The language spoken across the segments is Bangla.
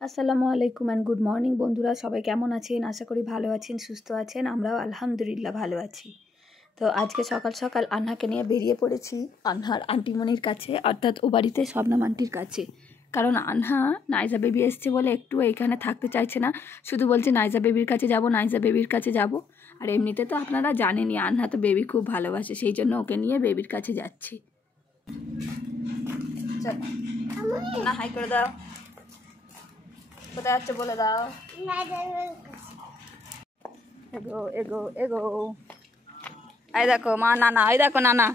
আসসালামু আলাইকুম অ্যান্ড গুড মর্নিং বন্ধুরা, সবাই কেমন আছেন? আশা করি ভালো আছেন, সুস্থ আছেন। আমরাও আলহামদুলিল্লাহ ভালো আছি। তো আজকে সকাল সকাল আন্নাকে নিয়ে বেরিয়ে পড়েছি আনহার আন্টিমণির কাছে, অর্থাৎ ও বাড়িতে শবনম আন্টির কাছে। কারণ আনহা নাইজা বেবি এসছে বলে একটু এইখানে থাকতে চাইছে না, শুধু বলছে নাইজা বেবির কাছে যাব, নাইজা বেবির কাছে যাব। আর এমনিতে তো আপনারা জানেনই আনহা তো বেবি খুব ভালোবাসে, সেই জন্য ওকে নিয়ে বেবির কাছে যাচ্ছি। চল না, হাই করে দাও। কোথায় যাচ্ছে বলে দাও। এগো এগো এগো। এই দেখো মা, নানা, এই দেখো নানা,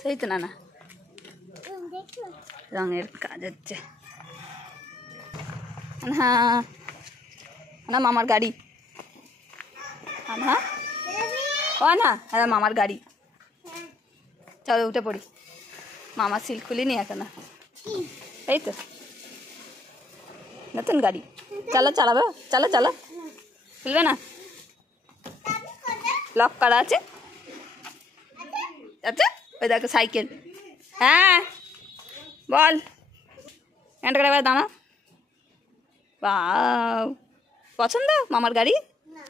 সেই তো নানা রঙের কাজ হচ্ছে। হ্যাঁ না, মামার গাড়ি। হ্যাঁ ও না, হ্যাঁ মামার গাড়ি। চলো উঠে পড়ি। মামার সিল খুলিনি এখন, এই তো নতুন গাড়ি। চলো চালাবে, চলো চলো। খুলবে না, লক করা আছে। আচ্ছা ওই দেখো সাইকেল। হ্যাঁ বল, এন্ড করে এবার দাঁড়া। বাহ, পছন্দ মামার গাড়ি।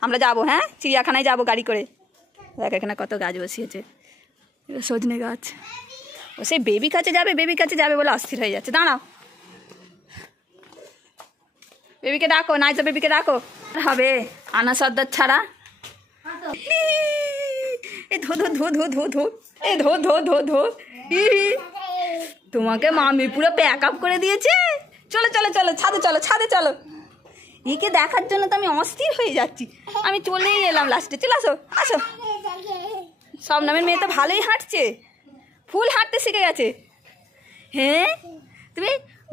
আমরা যাবো, হ্যাঁ চিড়িয়াখানায় যাবো গাড়ি করে। দেখ এখানে কত গাছ বসিয়েছে, সজনে গাছ। ও সেই বেবি কাছে যাবে, বেবি কাছে যাবে বলে অস্থির হয়ে যাচ্ছে। দাঁড়াও, বেবিকে ডাকো, নাইজা বেবিকে ডাকো। হবে আনা সর্দার ছাড়া। এ ধো ধো ধো ধো ধো ধো, এ ধো ধো ধো ধো। তোমাকে মামি পুরো প্যাক আপ করে দিয়েছে। চলো চলো চলো, ছাদে চলো, ছাদে চলো। একে দেখার জন্য তো আমি অস্থির হয়ে যাচ্ছি। আমি চলেই এলাম লাস্টে। চলে আসো, আসো। শবনমের মেয়ে তো ভালোই হাঁটছে, ফুল হাঁটতে শিখে গেছে। হ্যাঁ তুমি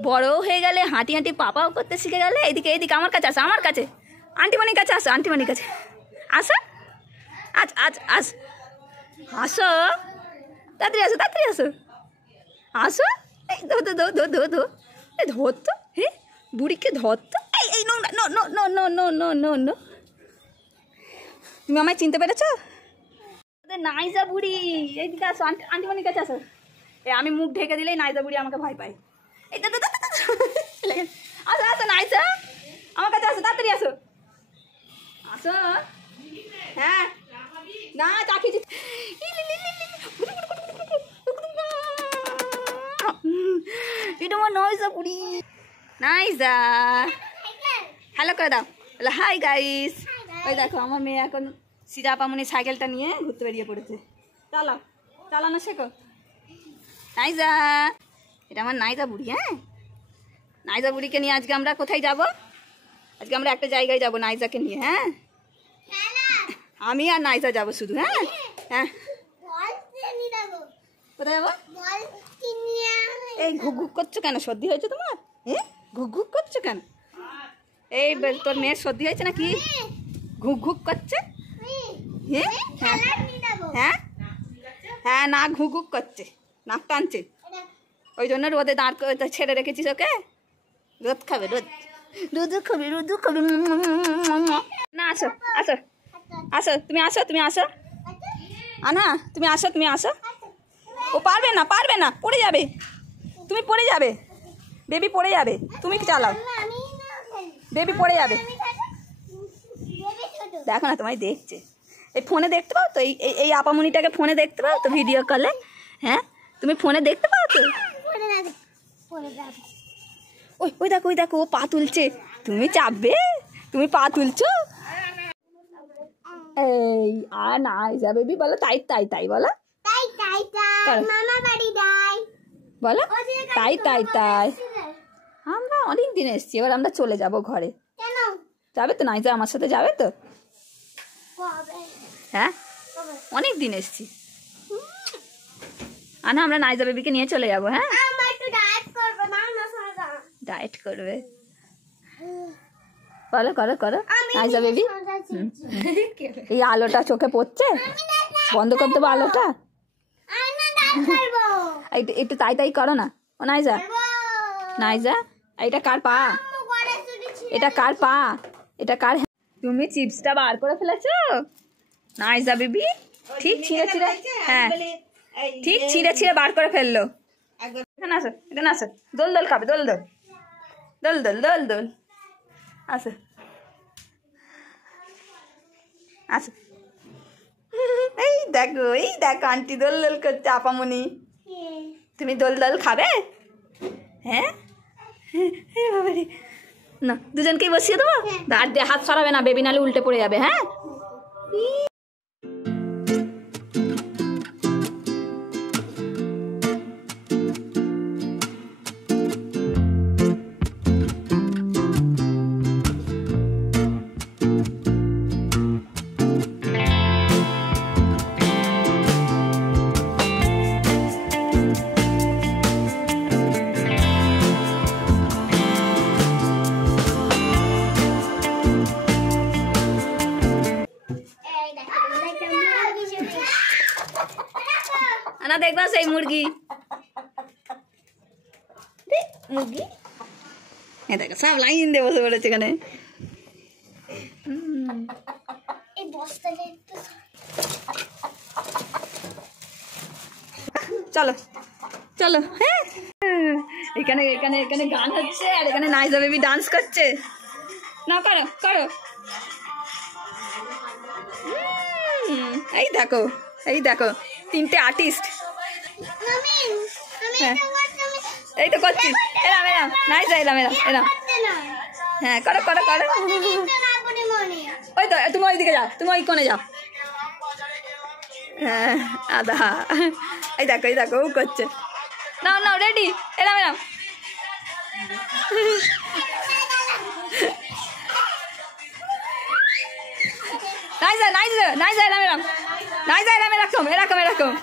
বড়ও হয়ে গেলে, হাঁটি হাঁটি পাপাও করতে শিখে গেলে। এইদিকে এইদিকে আমার কাছে আসো, আমার কাছে, আন্টিমণির কাছে আসো, আন্টিমণির কাছে আসো। আজ আজ আজ আসো, তাড়াতাড়ি আসো, তাড়াতাড়ি আসো, আসো। এই ধো ধো ধো ধো ধো ধো, এই ধর তো, হ্যাঁ বুড়িকে ধর তো। এই এই no no no no no no no no no. তুমি আমায় চিনতে পেরেছো? নাইজা বুড়ি, এইদিকে আসো, আন্টিমণির কাছে আসো। এই আমি মুখ ঢেকে দিলেই নাইজা বুড়ি আমাকে ভয় পায়। এই তো আসো আসো নাইজা, আমার কাছে আসো, তাড়াতাড়ি আসো, আসো। হ্যাঁ না চাকি, এটা আমার নাইজা বুড়ি। নাইজা হ্যালো করে দাও, বলো হাই গাইস। ওই দেখো আমার মেয়ে এখন সিরাপামনি সাইকেলটা নিয়ে ঘুরতে বেরিয়ে পড়েছে। চালাও, চালানো শেখো নাইজা। এটা আমার নাইজা বুড়ি। হ্যাঁ নাইজা বুড়িকে নিয়ে আজকে আমরা কোথায় যাব? আজকে আমরা একটা জায়গায় যাব নাইজাকে নিয়ে। হ্যাঁ আমি আর নাইজা যাব শুধু। হ্যাঁ হ্যাঁ কোথায় যাবো? এই ঘুক ঘুক করছো কেন? সর্দি হয়েছে তোমার? হ্যাঁ ঘুক ঘুক করছো কেন? এই তোর মেয়ের সর্দি হয়েছে নাকি? ঘুক ঘুক করছে। হ্যাঁ হ্যাঁ হ্যাঁ না, ঘুক ঘুক করছে, নাক টানছে। ওই জন্য রোদে দাঁড় করে ছেড়ে রেখেছিস ওকে। রোদ খাবে, রোদ, রোদ খাবে, রোদ খাবে। না আসো আসো আসো, তুমি আসো, তুমি আসো। আনা তুমি আসো, তুমি আসো। ও পারবে না, পারবে না, পড়ে যাবে। তুমি পড়ে যাবে, বেবি পড়ে যাবে। তুমি চালাও, বেবি পড়ে যাবে। দেখো না তোমায় দেখছে, এই ফোনে দেখতে পাও তো, এই আপামনিটাকে ফোনে দেখতে পাও তো, ভিডিও কলে। হ্যাঁ তুমি ফোনে দেখতে পাও তো। ওই ওই দেখো, ওই দেখো ও পা তুলছে। তুমি চাপবে, তুমি পা তুলছো। এই আর নাইজা বেবি বলো তাই তাই তাই, বলো বলো তাই তাই তাই। আমরা অনেক দিন এসছি, এবার আমরা চলে যাব ঘরে। যাবে তো নাইজা আমার সাথে, যাবে তো? হ্যাঁ অনেক দিন এসছি। আনা আমরা নাইজা বেবিকে নিয়ে চলে যাবো। হ্যাঁ ডায়েট করবে, করো করো করো নাইজা বেবি। এই আলোটা চোখে পড়ছে, বন্ধ করে দেবো আলোটা। একটু তাই তাই করো না। ও নাইজা, নাইজা এটা কার পা? এটা কার পা? এটা কার? তুমি চিপসটা বার করে ফেলেছো নাইজা বেবি? ঠিক ছিঁড়ে ছিঁড়ে, হ্যাঁ ঠিক ছিঁড়ে ছিঁড়ে বার করে ফেললো। এখানে আসো, এখানে আসো, দোল দোল খাবে, দোল দোল। দোল দোল দোল দোল। আসো আসো। এই দেখো আন্টি দোল দোল করছে আপামনি। তুমি দোল দোল খাবে? হ্যাঁ বাবারে, না দুজনকেই বসিয়ে দেবো। আর দিয়ে হাত সরাবে না বেবি, নালে উল্টে পড়ে যাবে। হ্যাঁ না, দেখবা সেই মুরগি মুরগি দেখো সব লাইন দিয়ে বসে পড়েছে এখানে। চলো চলো। হ্যাঁ এখানে এখানে এখানে গান হচ্ছে আর এখানে নাইজা বেবি ডান্স করছে। না করো করো। এই দেখো তিনটে আর্টিস্ট। হ্যাঁ এই তো করছি। এরাম এরাম নাইজা এরাম এরাম এরাম। হ্যাঁ করো করো করো। ওই তো তুমি ওইদিকে যাও, তুমি ওই কোণে যাও। হ্যাঁ আদা। এই দেখো ও করছে। নাও নাও রেডি। এরাম এরাম। নাইজা নাইজা নাইজা এরাম এরাম। নাইজা এরাম এরকম এরকম এরকম।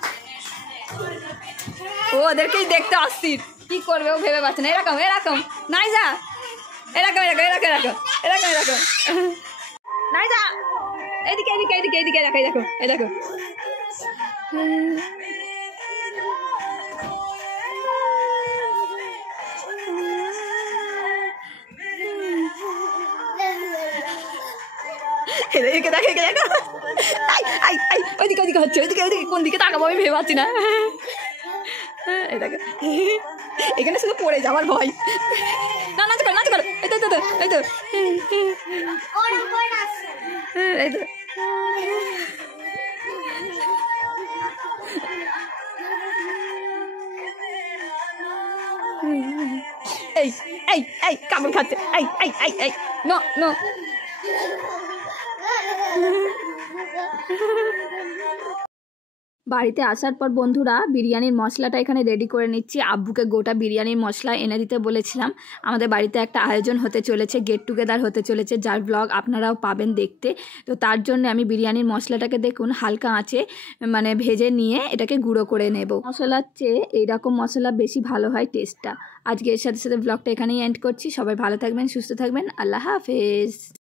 ও ওদেরকেই দেখতে অস্থির, কি করবে ও ভেবে পাচ্ছে না। এরকম এরকম নাইজা এরকম এরকম এরকম এরকম এরকম এরকম। নাইজা এদিকে এদিকে এদিকে এদিকে দেখো দেখো এই দেখো। এদিকে দেখো এদিকে দেখো। ওইদিকে ওইদিকে হচ্ছে, ওইদিকে ওইদিকে কোন দিকে তাকাবো আমি ভেবে পাচ্ছি না। এই দেখো এখানে শুধু পড়ে যাওয়ার ভয়। না নাচ করো নাচ করো। এই তো এই তো এই তো। এই এই এই কামড় খাচ্ছে। এই এই এই এই নো নো। বাড়িতে আসার পর বন্ধুরা বিরিয়ানির মশলাটা এখানে রেডি করে নিচ্ছি। আব্বুকে গোটা বিরিয়ানির মশলা এনে দিতে বলেছিলাম। আমাদের বাড়িতে একটা আয়োজন হতে চলেছে, গেট টুগেদার হতে চলেছে, যার ব্লগ আপনারাও পাবেন দেখতে। তো তার জন্য আমি বিরিয়ানির মশলাটাকে দেখুন হালকা আঁচে মানে ভেজে নিয়ে এটাকে গুঁড়ো করে নেব। মশলার চেয়ে এইরকম মশলা বেশি ভালো হয় টেস্টটা। আজকে এর সাথে সাথে ব্লগটা এখানেই এন্ড করছি। সবাই ভালো থাকবেন, সুস্থ থাকবেন। আল্লাহ হাফেজ।